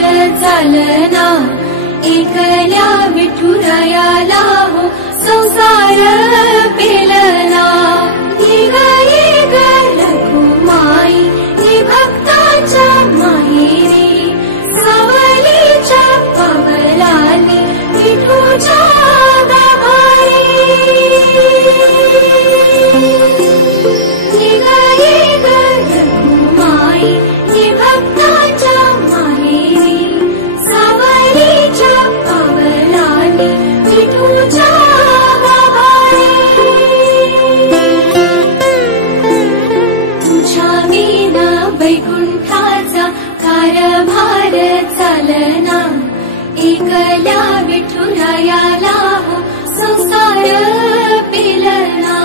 चालना एकल्या विठुरायाला हो संसार पेलना निघाली रघुमाई ही भक्ताच्या माहेरी सावलीच्या पवलाली विठूच्या गाभारी निघाली रघुमाई ही भक्ताच्या माहेरी सावलीच्या पवलाली विठूच्या गाभारी तुझ्या विना वैकुंठाचा कारभार चालना एकल्या विठुरायाला हो संसार पेलना